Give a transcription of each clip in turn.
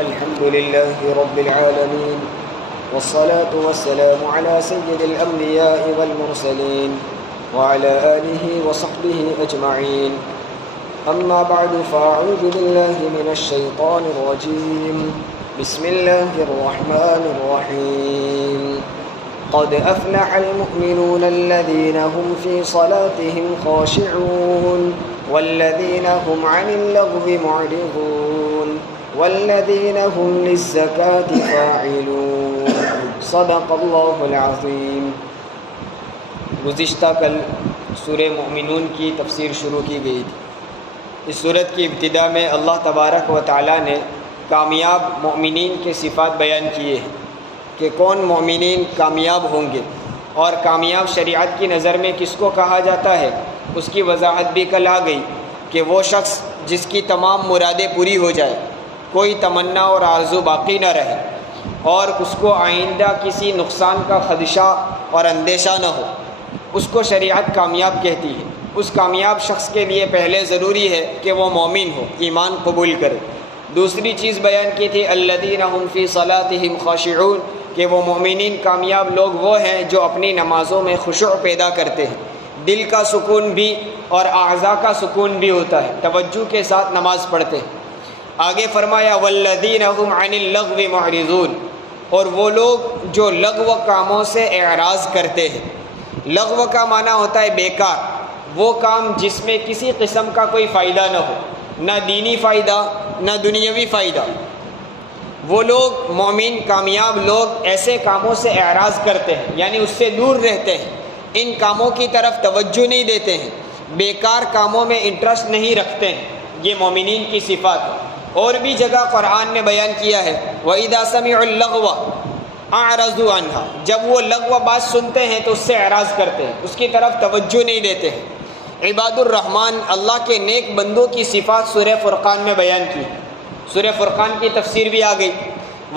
الحمد لله رب العالمين والصلاة والسلام على سيد الأنبياء والمرسلين وعلى آله وصحبه أجمعين. أما بعد فأعوذ بالله من الشيطان الرجيم. بسم الله الرحمن الرحيم. قد أفلح المؤمنون الذين هم في صلاتهم خاشعون والذين هم عن اللغو معرضون والذين هم للزكاة فاعلون. صدق اللہ العظیم. گزشتہ کل سورہ مومنون کی تفسیر شروع کی گئی تھی. اس سورت کی ابتدا میں اللہ تبارک و تعالیٰ نے کامیاب مومنین کے صفات بیان کیے ہیں کہ کون مومنین کامیاب ہوں گے اور کامیاب شریعت کی نظر میں کس کو کہا جاتا ہے. اس کی وضاحت بھی کل آ گئی کہ وہ شخص جس کی تمام مرادیں پوری ہو جائے، کوئی تمنا اور آرزو باقی نہ رہے اور اس کو آئندہ کسی نقصان کا خدشہ اور اندیشہ نہ ہو، اس کو شریعت کامیاب کہتی ہے. اس کامیاب شخص کے لیے پہلے ضروری ہے کہ وہ مومن ہو، ایمان قبول کرے. دوسری چیز بیان کی تھی الذین هم فی صلاتهم خاشعون، کہ وہ مومنین کامیاب لوگ وہ ہیں جو اپنی نمازوں میں خشوع پیدا کرتے ہیں. دل کا سکون بھی اور اعضاء کا سکون بھی ہوتا ہے، توجہ کے ساتھ نماز پڑھتے ہیں. آگے فرمایا والذین هم عن اللغو معرضون، اور وہ لوگ جو لغو کاموں سے اعراض کرتے ہیں. لغو کا معنی ہوتا ہے بیکار، وہ کام جس میں کسی قسم کا کوئی فائدہ نہ ہو، نہ دینی فائدہ نہ دنیاوی فائدہ. وہ لوگ مومن کامیاب لوگ ایسے کاموں سے اعراض کرتے ہیں، یعنی اس سے دور رہتے ہیں، ان کاموں کی طرف توجہ نہیں دیتے ہیں، بیکار کاموں میں انٹرسٹ نہیں رکھتے ہیں. یہ مومنین کی صفات ہے. اور بھی جگہ قرآن نے بیان کیا ہے وَإِذَا سَمِعُوا اللَّغْوَ أَعْرَضُوا عَنْهَا، جب وہ لغو بات سنتے ہیں تو اس سے اعراض کرتے ہیں، اس کی طرف توجہ نہیں دیتے ہیں. عباد الرحمن اللہ کے نیک بندوں کی صفات سورہ فرقان میں بیان کی. سورہ فرقان کی تفسیر بھی آ گئی،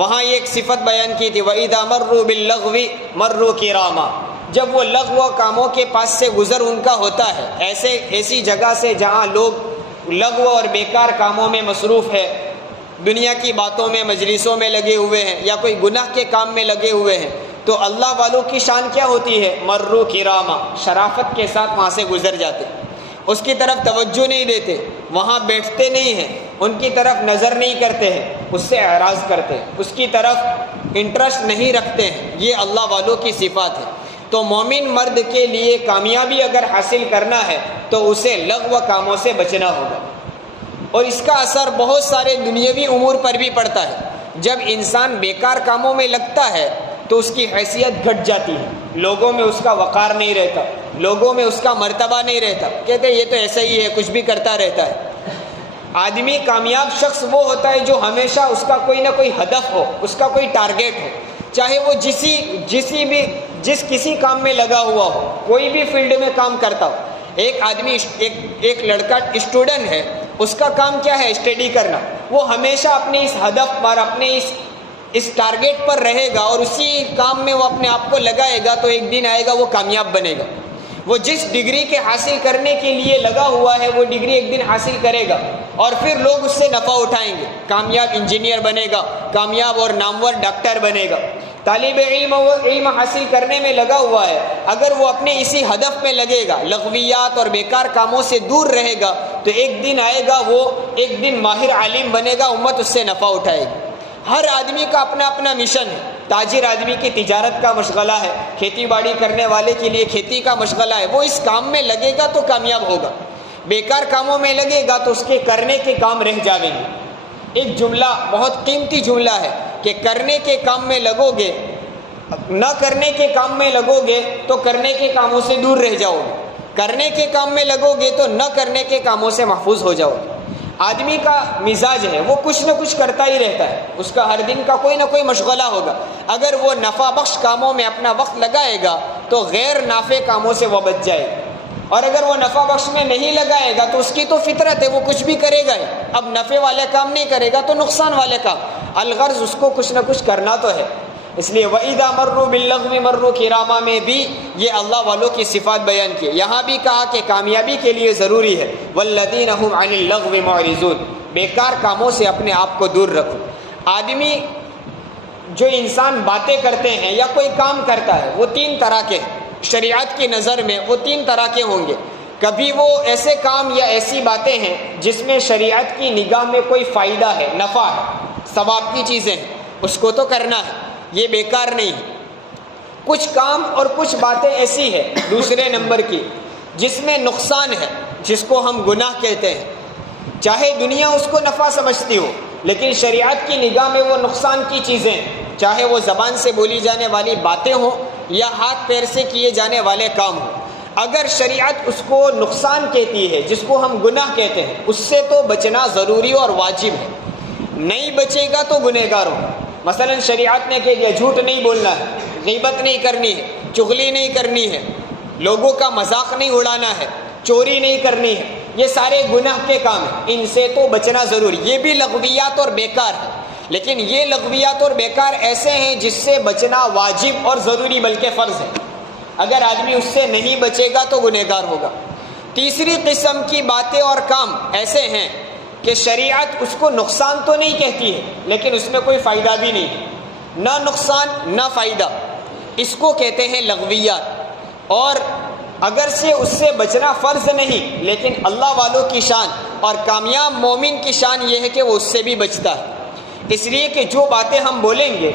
وہاں ایک صفت بیان کی تھی وَإِذَا مَرُّوا بِاللَّغْوِ مَرُّوا كِرَامًا، جب وہ لغو کاموں کے پاس سے گزر ان کا ہوتا ہے، ایسی جگہ سے جہاں لوگ لغو اور بیکار کاموں میں مصروف ہے، دنیا کی باتوں میں مجلسوں میں لگے ہوئے ہیں یا کوئی گناہ کے کام میں لگے ہوئے ہیں، تو اللہ والوں کی شان کیا ہوتی ہے؟ مرو کراما، شرافت کے ساتھ وہاں سے گزر جاتے، اس کی طرف توجہ نہیں دیتے، وہاں بیٹھتے نہیں ہیں، ان کی طرف نظر نہیں کرتے ہیں، اس سے اعراض کرتے ہیں، اس کی طرف انٹرسٹ نہیں رکھتے ہیں. یہ اللہ والوں کی صفات ہے. تو مومن مرد کے لیے کامیابی اگر حاصل کرنا ہے تو اسے لغو کاموں سے بچنا ہوگا. اور اس کا اثر بہت سارے دنیاوی امور پر بھی پڑتا ہے. جب انسان بیکار کاموں میں لگتا ہے تو اس کی حیثیت گھٹ جاتی ہے، لوگوں میں اس کا وقار نہیں رہتا، لوگوں میں اس کا مرتبہ نہیں رہتا، کہتے ہیں یہ تو ایسا ہی ہے، کچھ بھی کرتا رہتا ہے. آدمی کامیاب شخص وہ ہوتا ہے جو ہمیشہ اس کا کوئی نہ کوئی ہدف ہو، اس کا کوئی ٹارگیٹ ہو، چاہے وہ جس کسی کام میں لگا ہوا ہو، کوئی بھی فیلڈ میں کام کرتا ہو. ایک آدمی ایک لڑکا اسٹوڈنٹ ہے، اس کا کام کیا ہے؟ اسٹڈی کرنا. وہ ہمیشہ اپنے اس ہدف پر، اپنے اس ٹارگیٹ پر رہے گا اور اسی کام میں وہ اپنے آپ کو لگائے گا تو ایک دن آئے گا وہ کامیاب بنے گا. وہ جس ڈگری کے حاصل کرنے کے لیے لگا ہوا ہے وہ ڈگری ایک دن حاصل کرے گا اور پھر لوگ اس سے نفع اٹھائیں گے، کامیاب انجینئر بنے گا، کامیاب اور نامور ڈاکٹر بنے گا. طالب علم وہ علم حاصل کرنے میں لگا ہوا ہے، اگر وہ اپنے اسی ہدف میں لگے گا، لغویات اور بیکار کاموں سے دور رہے گا تو ایک دن آئے گا وہ ایک دن ماہر عالم بنے گا، امت اس سے نفع اٹھائے گی. ہر آدمی کا اپنا اپنا مشن ہے. تاجر آدمی کی تجارت کا مشغلہ ہے، کھیتی باڑی کرنے والے کے لیے کھیتی کا مشغلہ ہے، وہ اس کام میں لگے گا تو کامیاب ہوگا. بیکار کاموں میں لگے گا تو اس کے کرنے کے کام رہ جائیں گے. ایک جملہ بہت قیمتی جملہ ہے کہ کرنے کے کام میں لگو گے، نہ کرنے کے کام میں لگو گے تو کرنے کے کاموں سے دور رہ جاؤ گے، کرنے کے کام میں لگو گے تو نہ کرنے کے کاموں سے محفوظ ہو جاؤ گے. آدمی کا مزاج ہے وہ کچھ نہ کچھ کرتا ہی رہتا ہے، اس کا ہر دن کا کوئی نہ کوئی مشغلہ ہوگا. اگر وہ نفع بخش کاموں میں اپنا وقت لگائے گا تو غیر نافع کاموں سے وہ بچ جائے گا، اور اگر وہ نفع بخش میں نہیں لگائے گا تو اس کی تو فطرت ہے، وہ کچھ بھی کرے گا. اب نفع والے کام نہیں کرے گا تو نقصان والے کام، الغرض اس کو کچھ نہ کچھ کرنا تو ہے. اس لیے وَإِذَا مَرُّوا بِاللَّغْوِ مَرُّوا كِرَامًا میں بھی یہ اللہ والوں کی صفات بیان کی. یہاں بھی کہا کہ کامیابی کے لیے ضروری ہے وَالَّذِينَ هُمْ عَنِ اللَّغْوِ مُعْرِضُونَ، بیکار کاموں سے اپنے آپ کو دور رکھو. آدمی جو انسان باتیں کرتے ہیں یا کوئی کام کرتا ہے وہ تین طرح کے ہیں، شریعت کی نظر میں وہ تین طرح کے ہوں گے۔ کبھی وہ ایسے کام یا ایسی باتیں ہیں جس میں شریعت کی نگاہ میں کوئی فائدہ ہے، نفع ہے، ثواب کی چیزیں ہیں، اس کو تو کرنا ہے، یہ بیکار نہیں ہے۔ کچھ کام اور کچھ باتیں ایسی ہے دوسرے نمبر کی جس میں نقصان ہے، جس کو ہم گناہ کہتے ہیں، چاہے دنیا اس کو نفع سمجھتی ہو لیکن شریعت کی نگاہ میں وہ نقصان کی چیزیں ہیں، چاہے وہ زبان سے بولی جانے والی باتیں ہوں یا ہاتھ پیر سے کیے جانے والے کام ہوں۔ اگر شریعت اس کو نقصان کہتی ہے، جس کو ہم گناہ کہتے ہیں، اس سے تو بچنا ضروری اور واجب ہے، نہیں بچے گا تو گنہگار ہوگا۔ مثلا شریعت نے کہہ دیا جھوٹ نہیں بولنا ہے، غیبت نہیں کرنی ہے، چغلی نہیں کرنی ہے، لوگوں کا مذاق نہیں اڑانا ہے، چوری نہیں کرنی ہے، یہ سارے گناہ کے کام ہیں، ان سے تو بچنا ضروری۔ یہ بھی لغویات اور بیکار ہے، لیکن یہ لغویات اور بیکار ایسے ہیں جس سے بچنا واجب اور ضروری بلکہ فرض ہے، اگر آدمی اس سے نہیں بچے گا تو گنہگار ہوگا۔ تیسری قسم کی باتیں اور کام ایسے ہیں کہ شریعت اس کو نقصان تو نہیں کہتی ہے لیکن اس میں کوئی فائدہ بھی نہیں ہے، نہ نقصان نہ فائدہ، اس کو کہتے ہیں لغویات۔ اور اگرچہ اس سے بچنا فرض نہیں لیکن اللہ والوں کی شان اور کامیاب مومن کی شان یہ ہے کہ وہ اس سے بھی بچتا ہے، اس لیے کہ جو باتیں ہم بولیں گے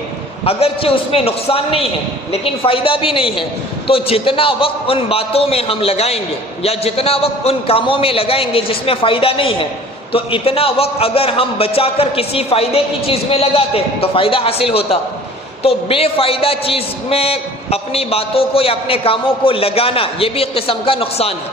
اگرچہ اس میں نقصان نہیں ہے لیکن فائدہ بھی نہیں ہے، تو جتنا وقت ان باتوں میں ہم لگائیں گے یا جتنا وقت ان کاموں میں لگائیں گے جس میں فائدہ نہیں ہے، تو اتنا وقت اگر ہم بچا کر کسی فائدے کی چیز میں لگاتے تو فائدہ حاصل ہوتا۔ تو بے فائدہ چیز میں اپنی باتوں کو یا اپنے کاموں کو لگانا یہ بھی ایک قسم کا نقصان ہے،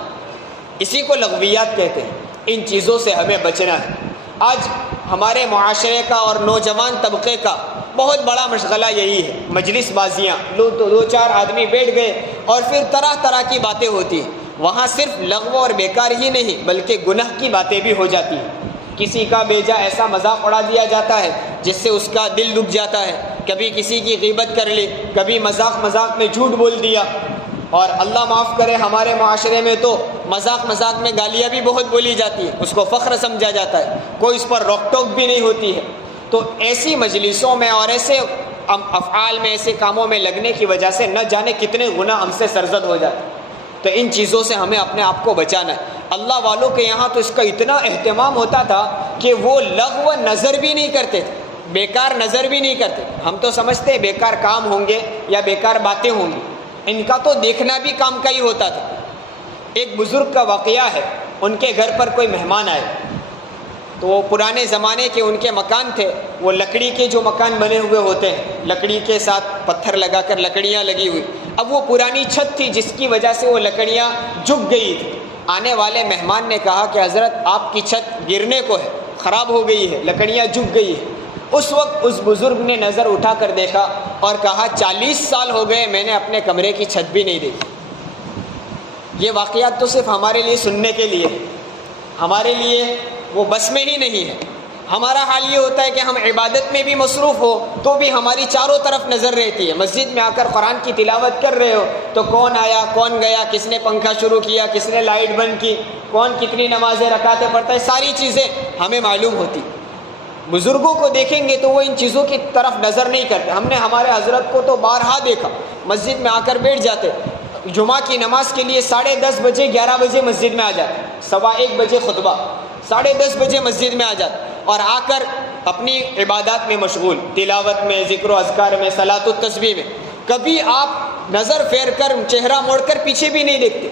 اسی کو لغویات کہتے ہیں۔ ان چیزوں سے ہمیں بچنا ہے۔ آج ہمارے معاشرے کا اور نوجوان طبقے کا بہت بڑا مشغلہ یہی ہے، مجلس بازیاں، دو چار آدمی بیٹھ گئے اور پھر طرح طرح کی باتیں ہوتی ہیں، وہاں صرف لغو اور بیکار ہی نہیں بلکہ گناہ کی باتیں بھی ہو جاتی ہیں۔ کسی کا بیجا ایسا مذاق اڑا دیا جاتا ہے جس سے اس کا دل دکھ جاتا ہے، کبھی کسی کی غیبت کر لی، کبھی مذاق میں جھوٹ بول دیا، اور اللہ معاف کرے ہمارے معاشرے میں تو مذاق میں گالیاں بھی بہت بولی جاتی ہے، اس کو فخر سمجھا جاتا ہے، کوئی اس پر روک ٹوک بھی نہیں ہوتی ہے۔ تو ایسی مجلسوں میں اور ایسے افعال میں، ایسے کاموں میں لگنے کی وجہ سے نہ جانے کتنے گناہ ہم سے سرزد ہو جاتے ہیں۔ تو ان چیزوں سے ہمیں اپنے آپ کو بچانا ہے۔ اللہ والوں کے یہاں تو اس کا اتنا اہتمام ہوتا تھا کہ وہ لغو نظر بھی نہیں کرتے تھے، بیکار نظر بھی نہیں کرتے۔ ہم تو سمجھتے ہیں بیکار کام ہوں گے یا بیکار باتیں ہوں گی، ان کا تو دیکھنا بھی کام کا ہی ہوتا تھا۔ ایک بزرگ کا واقعہ ہے، ان کے گھر پر کوئی مہمان آئے تو وہ پرانے زمانے کے ان کے مکان تھے، وہ لکڑی کے جو مکان بنے ہوئے ہوتے ہیں، لکڑی کے ساتھ پتھر لگا کر لکڑیاں لگی ہوئی، اب وہ پرانی چھت تھی جس کی وجہ سے وہ لکڑیاں جھک گئی تھی۔ آنے والے مہمان نے کہا کہ حضرت آپ کی چھت گرنے کو ہے، خراب ہو گئی ہے، لکڑیاں جھک گئی ہے۔ اس وقت اس بزرگ نے نظر اٹھا کر دیکھا اور کہا 40 سال ہو گئے میں نے اپنے کمرے کی چھت بھی نہیں دیکھی۔ یہ واقعات تو صرف ہمارے لیے سننے کے لیے، ہمارے لیے وہ بس میں ہی نہیں ہے۔ ہمارا حال یہ ہوتا ہے کہ ہم عبادت میں بھی مصروف ہو تو بھی ہماری چاروں طرف نظر رہتی ہے۔ مسجد میں آ کر قرآن کی تلاوت کر رہے ہو تو کون آیا، کون گیا، کس نے پنکھا شروع کیا، کس نے لائٹ بند کی، کون کتنی نمازیں رکعتیں پڑھتا ہے، ساری چیزیں ہمیں معلوم ہوتی۔ بزرگوں کو دیکھیں گے تو وہ ان چیزوں کی طرف نظر نہیں کرتے۔ ہم نے ہمارے حضرت کو تو بارہا دیکھا، مسجد میں آ کر بیٹھ جاتے، جمعہ کی نماز کے لیے 10:30 بجے 11 بجے مسجد میں آ جاتے، 1:15 بجے خطبہ، 10:30 بجے مسجد میں آ جاتے اور آ کر اپنی عبادات میں مشغول، تلاوت میں، ذکر و اذکار میں، صلاۃ و تسبیح میں۔ کبھی آپ نظر پھیر کر، چہرہ موڑ کر پیچھے بھی نہیں دیکھتے۔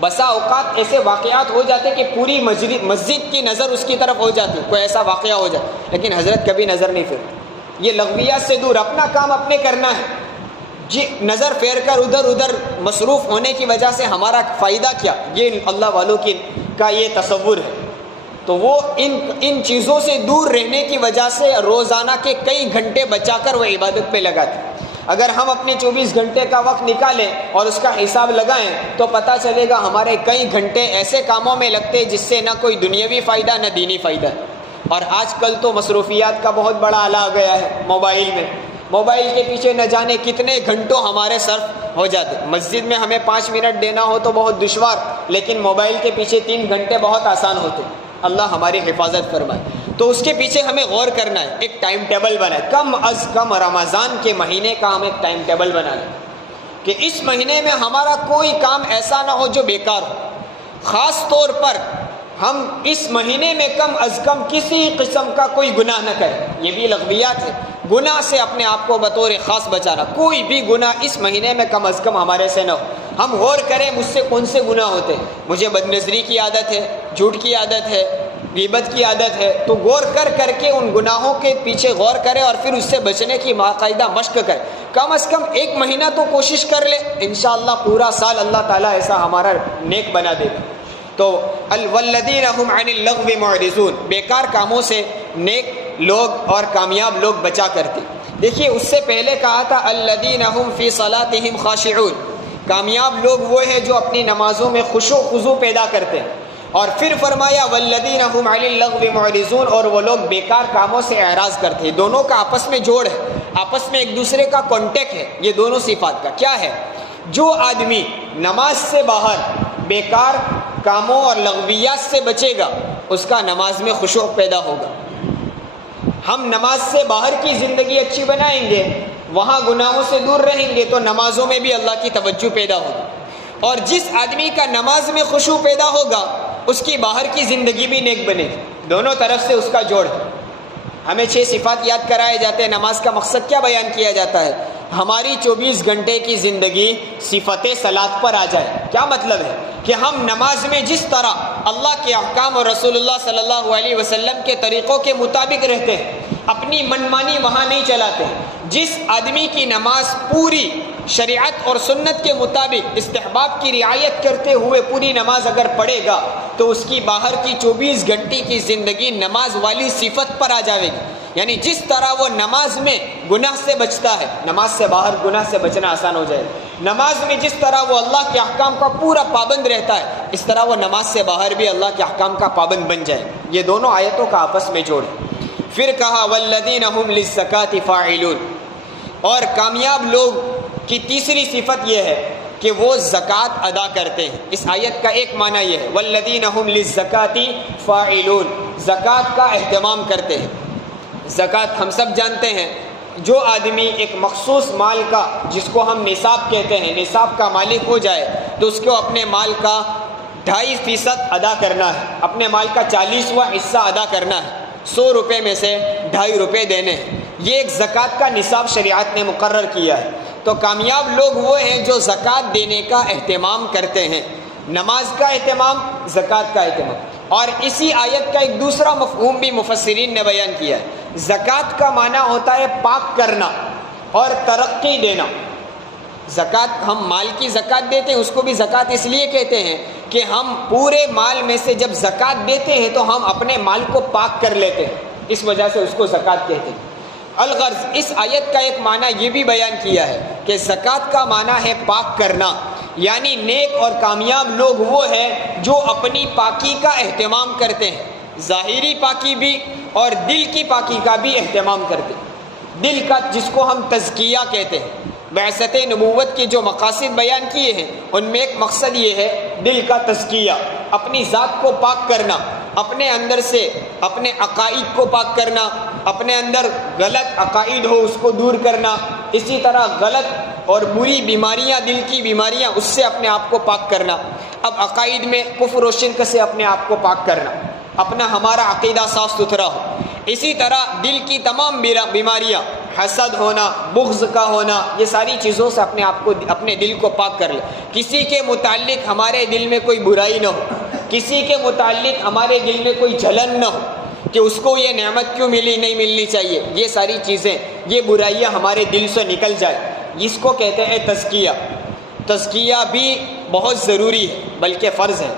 بسا اوقات ایسے واقعات ہو جاتے کہ پوری مسجد کی نظر اس کی طرف ہو جاتی، کوئی ایسا واقعہ ہو جائے، لیکن حضرت کبھی نظر نہیں پھیرتے۔ یہ لغویات سے دور، اپنا کام اپنے کرنا ہے جی۔ نظر پھیر کر ادھر مصروف ہونے کی وجہ سے ہمارا فائدہ کیا، یہ اللہ والوں کا یہ تصور ہے۔ تو وہ ان چیزوں سے دور رہنے کی وجہ سے روزانہ کے کئی گھنٹے بچا کر وہ عبادت پہ لگاتے۔ اگر ہم اپنے 24 گھنٹے کا وقت نکالیں اور اس کا حساب لگائیں تو پتہ چلے گا ہمارے کئی گھنٹے ایسے کاموں میں لگتے جس سے نہ کوئی دنیاوی فائدہ نہ دینی فائدہ۔ اور آج کل تو مصروفیات کا بہت بڑا آلہ آ گیا ہے موبائل میں، موبائل کے پیچھے نہ جانے کتنے گھنٹوں ہمارے صرف ہو جاتے۔ مسجد میں ہمیں 5 منٹ دینا ہو تو بہت دشوار، لیکن موبائل کے پیچھے 3 گھنٹے بہت آسان ہوتے۔ اللہ ہماری حفاظت فرمائے۔ تو اس کے پیچھے ہمیں غور کرنا ہے، ایک ٹائم ٹیبل بنائے، کم از کم رمضان کے مہینے کا ہم ایک ٹائم ٹیبل بنا لیں کہ اس مہینے میں ہمارا کوئی کام ایسا نہ ہو جو بیکار ہو. خاص طور پر ہم اس مہینے میں کم از کم کسی قسم کا کوئی گناہ نہ کریں. یہ بھی لغویات ہے، گناہ سے اپنے آپ کو بطور خاص بچانا. کوئی بھی گناہ اس مہینے میں کم از کم ہمارے سے نہ ہو. ہم غور کریں مجھ سے کون سے گناہ ہوتے ہیں. مجھے بد نظری کی عادت ہے، جھوٹ کی عادت ہے، غیبت کی عادت ہے، تو غور کر کے ان گناہوں کے پیچھے غور کرے اور پھر اس سے بچنے کی باقاعدہ مشق کرے. کم از کم ایک مہینہ تو کوشش کر لے، انشاءاللہ پورا سال اللہ تعالیٰ ایسا ہمارا نیک بنا دے گا. تو والذین هم عن اللغو معرضون، بیکار کاموں سے نیک لوگ اور کامیاب لوگ بچا کرتے. دیکھیے اس سے پہلے کہا تھا الذین هم فی صلاتهم خاشعون، کامیاب لوگ وہ ہیں جو اپنی نمازوں میں خشوع و خضوع پیدا کرتے ہیں. اور پھر فرمایا والذین هم عن اللغو معرضون، اور وہ لوگ بیکار کاموں سے اعراض کرتے ہیں. دونوں کا آپس میں جوڑ ہے، آپس میں ایک دوسرے کا کانٹیکٹ ہے یہ دونوں صفات کا. کیا ہے؟ جو آدمی نماز سے باہر بیکار کاموں اور لغویات سے بچے گا اس کا نماز میں خشوع پیدا ہوگا. ہم نماز سے باہر کی زندگی اچھی بنائیں گے، وہاں گناہوں سے دور رہیں گے تو نمازوں میں بھی اللہ کی توجہ پیدا ہوگی. اور جس آدمی کا نماز میں خشوع پیدا ہوگا اس کی باہر کی زندگی بھی نیک بنے گی. دونوں طرف سے اس کا جوڑ ہے. ہمیں 6 صفات یاد کرائے جاتے ہیں. نماز کا مقصد کیا بیان کیا جاتا ہے؟ ہماری 24 گھنٹے کی زندگی صفت صلاۃ پر آ جائے. کیا مطلب ہے؟ کہ ہم نماز میں جس طرح اللہ کے احکام اور رسول اللہ صلی اللہ علیہ وسلم کے طریقوں کے مطابق رہتے ہیں، اپنی منمانی وہاں نہیں چلاتے. جس آدمی کی نماز پوری شریعت اور سنت کے مطابق استحباب کی رعایت کرتے ہوئے پوری نماز اگر پڑھے گا تو اس کی باہر کی 24 گھنٹے کی زندگی نماز والی صفت پر آ جائے گی. یعنی جس طرح وہ نماز میں گناہ سے بچتا ہے، نماز سے باہر گناہ سے بچنا آسان ہو جائے. نماز میں جس طرح وہ اللہ کے احکام کا پورا پابند رہتا ہے اس طرح وہ نماز سے باہر بھی اللہ کے احکام کا پابند بن جائے. یہ دونوں آیتوں کا آپس میں جوڑ ہے. پھر کہا والذین هم للزکاۃ فاعلون، اور کامیاب لوگ کی تیسری صفت یہ ہے کہ وہ زکوٰۃ ادا کرتے ہیں. اس آیت کا ایک معنی یہ ہے والذین هم للزکاۃ فاعلون، زکوٰۃ کا اہتمام کرتے ہیں. زکوٰۃ ہم سب جانتے ہیں، جو آدمی ایک مخصوص مال کا، جس کو ہم نصاب کہتے ہیں، نصاب کا مالک ہو جائے تو اس کو اپنے مال کا 2.5% ادا کرنا ہے، اپنے مال کا 40واں حصہ ادا کرنا ہے. 100 روپے میں سے 2.5 روپے دینے ہیں. یہ ایک زکوٰۃ کا نصاب شریعت نے مقرر کیا ہے. تو کامیاب لوگ وہ ہیں جو زکوٰۃ دینے کا اہتمام کرتے ہیں. نماز کا اہتمام، زکوٰۃ کا اہتمام. اور اسی آیت کا ایک دوسرا مفہوم بھی مفسرین نے بیان کیا ہے. زکوٰۃ کا معنی ہوتا ہے پاک کرنا اور ترقی دینا. زکوٰۃ، ہم مال کی زکوٰۃ دیتے ہیں، اس کو بھی زکوٰۃ اس لیے کہتے ہیں کہ ہم پورے مال میں سے جب زکوٰۃ دیتے ہیں تو ہم اپنے مال کو پاک کر لیتے ہیں، اس وجہ سے اس کو زکوٰۃ کہتے ہیں. الغرض اس آیت کا ایک معنی یہ بھی بیان کیا ہے کہ زکوٰۃ کا معنی ہے پاک کرنا. یعنی نیک اور کامیاب لوگ وہ ہیں جو اپنی پاکی کا اہتمام کرتے ہیں، ظاہری پاکی بھی اور دل کی پاکی کا بھی اہتمام کرتے ہیں. دل کا، جس کو ہم تزکیہ کہتے ہیں. بعثت نبوت کے جو مقاصد بیان کیے ہیں ان میں ایک مقصد یہ ہے دل کا تزکیہ، اپنی ذات کو پاک کرنا، اپنے اندر سے اپنے عقائد کو پاک کرنا، اپنے اندر غلط عقائد ہو اس کو دور کرنا. اسی طرح غلط اور بری بیماریاں، دل کی بیماریاں، اس سے اپنے آپ کو پاک کرنا. اب عقائد میں کفر و شرک سے اپنے آپ کو پاک کرنا، اپنا ہمارا عقیدہ صاف ستھرا ہو. اسی طرح دل کی تمام بیماریاں، حسد ہونا، بغض کا ہونا، یہ ساری چیزوں سے اپنے آپ کو، اپنے دل کو پاک کر لے. کسی کے متعلق ہمارے دل میں کوئی برائی نہ ہو، کسی کے متعلق ہمارے دل میں کوئی جلن نہ ہو کہ اس کو یہ نعمت کیوں ملی، نہیں ملنی چاہیے. یہ ساری چیزیں، یہ برائیاں ہمارے دل سے نکل جائے، اس کو کہتے ہیں تزکیہ. تزکیہ بھی بہت ضروری ہے بلکہ فرض ہے.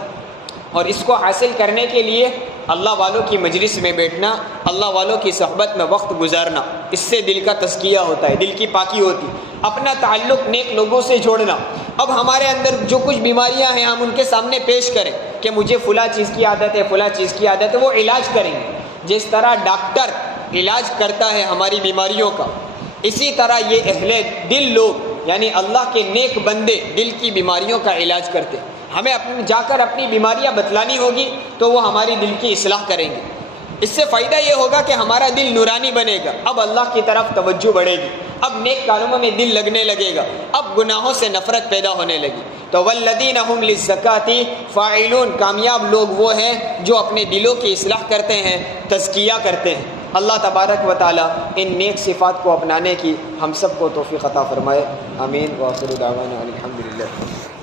اور اس کو حاصل کرنے کے لیے اللہ والوں کی مجلس میں بیٹھنا، اللہ والوں کی صحبت میں وقت گزارنا، اس سے دل کا تزکیہ ہوتا ہے، دل کی پاکی ہوتی. اپنا تعلق نیک لوگوں سے جوڑنا. اب ہمارے اندر جو کچھ بیماریاں ہیں ہم ان کے سامنے پیش کریں کہ مجھے فلاں چیز کی عادت ہے، فلاں چیز کی عادت ہے، وہ علاج کریں گے. جس طرح ڈاکٹر علاج کرتا ہے ہماری بیماریوں کا، اسی طرح یہ اہل دل لوگ یعنی اللہ کے نیک بندے دل کی بیماریوں کا علاج کرتے ہیں. ہمیں جا کر اپنی بیماریاں بتلانی ہوگی تو وہ ہماری دل کی اصلاح کریں گے. اس سے فائدہ یہ ہوگا کہ ہمارا دل نورانی بنے گا، اب اللہ کی طرف توجہ بڑھے گی، اب نیک کاموں میں دل لگنے لگے گا، اب گناہوں سے نفرت پیدا ہونے لگی۔ تو والذین هم للزکاۃ فاعلون، کامیاب لوگ وہ ہیں جو اپنے دلوں کی اصلاح کرتے ہیں، تزکیہ کرتے ہیں۔ اللہ تبارک و تعالی ان نیک صفات کو اپنانے کی ہم سب کو توفیق عطا فرمائے، آمین۔ وآخر دعوانا الحمدللہ۔